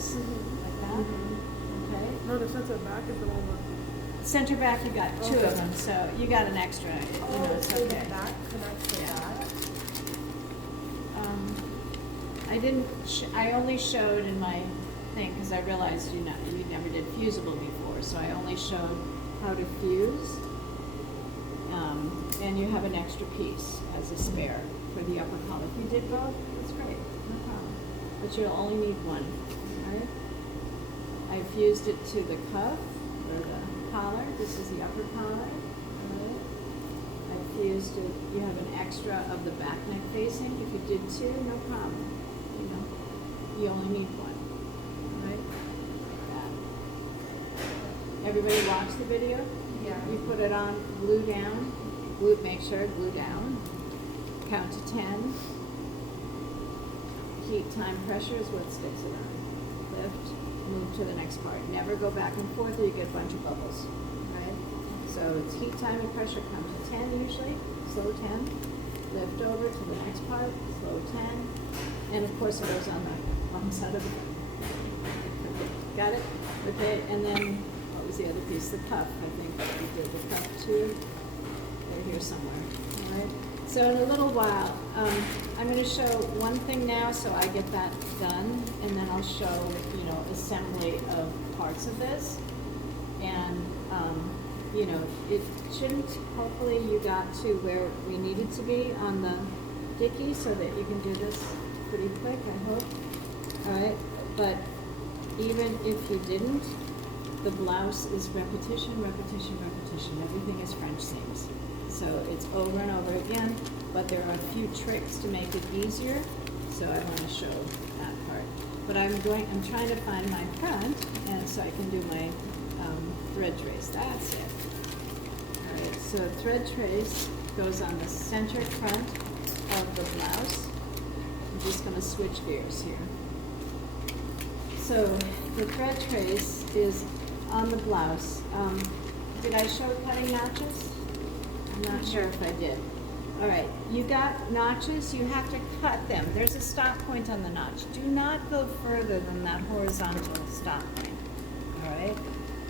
piece, like that. Okay. No, the center back is the one with. Center back, you got two of Okay. them, so you got an extra. You know, it's so okay. the back connects to Yeah. that. I didn't. I only showed in my thing because I realized you never did fusible before, so I only showed how to fuse. And you have an extra piece as a spare for the upper collar. If you did both, that's great, no problem. But you'll only need one, right? I fused it to the cuff or the collar. This is the upper collar. Right? I fused it. You have an extra of the back neck facing. If you did two, no problem. You know, you only need one. Right? Like that. Everybody watch the video? Yeah. You put it on, glue down, glue, make sure, glue down, count to 10. Heat, time, pressure is what sticks it on. Lift, move to the next part. Never go back and forth or you get a bunch of bubbles, right? So it's heat, time, and pressure, count to 10 usually, slow 10. Lift over to the next part, slow 10. And of course it goes on the wrong side of the Got it? Okay, and then what was the other piece? The cuff, I think we did the cuff too. They're here somewhere, all right? So in a little while, I'm gonna show one thing now so I get that done, and then I'll show, you know, assembly of parts of this. And, you know, it shouldn't, hopefully you got to where we needed to be on the dicky so that you can do this pretty quick, I hope. All right, but even if you didn't, the blouse is repetition, repetition, repetition. Everything is French seams. So it's over and over again, but there are a few tricks to make it easier. So I want to show that part. But I'm trying to find my front, and so I can do my thread trace. That's it. All right, so thread trace goes on the center front of the blouse. I'm just going to switch gears here. So the thread trace is on the blouse. Did I show cutting notches? I'm not sure if I did. All right, you got notches, you have to cut them. There's a stop point on the notch. Do not go further than that horizontal stop point, all right?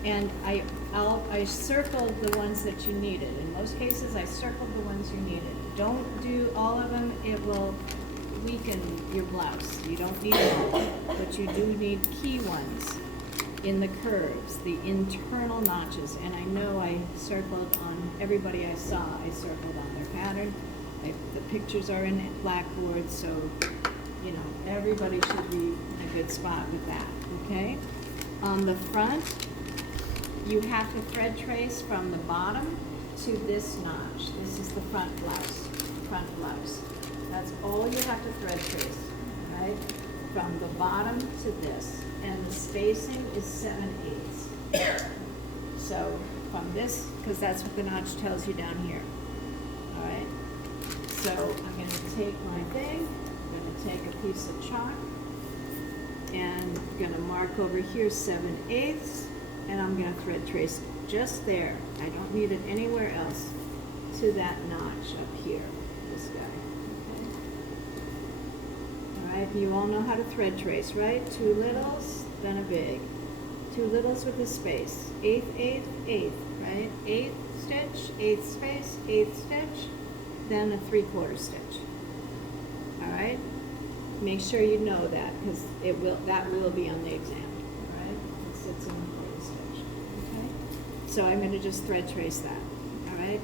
And I circled the ones that you needed. In most cases, I circled the ones you needed. Don't do all of them, it will weaken your blouse. You don't need them all, but you do need key ones in the curves, the internal notches. And I know I circled on everybody I saw, I circled on their pattern. The pictures are in Blackboard, so, you know, everybody should be in a good spot with that, okay? On the front, you have to thread trace from the bottom to this notch. This is the front blouse, That's all you have to thread trace, right? From the bottom to this. And the spacing is 7/8. So from this, because that's what the notch tells you down here. All right? So I'm going to take my thing, I'm going to take a piece of chalk, and I'm going to mark over here 7/8, and I'm going to thread trace just there. I don't need it anywhere else to that notch up here, this guy. Right, you all know how to thread trace, right? Two littles, then a big. Two littles with a space. Eighth, eighth, eighth, right? Eighth stitch, eighth space, eighth stitch, then a 3/4 stitch. All right? Make sure you know that, because that will be on the exam. All right? It sits in the 1/4 stitch. Okay? So I'm going to just thread trace that. All right?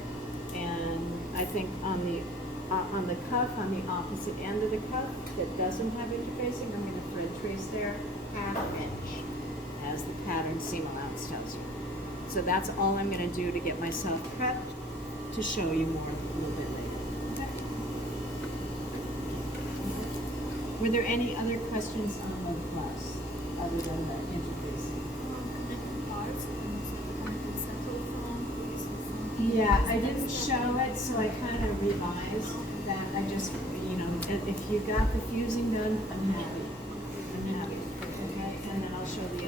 And I think on the cuff, on the opposite end of the cuff that doesn't have interfacing, I'm going to thread trace there 1/2 inch, as the pattern seam allowance tells you. So that's all I'm going to do to get myself prepped to show you more a little bit later. Okay? Were there any other questions on the blouse other than the interfacing? Yeah, I didn't show it, so I kind of revised that. I just, you know, if you got the fusing done, I'm happy. Okay, and then I'll show the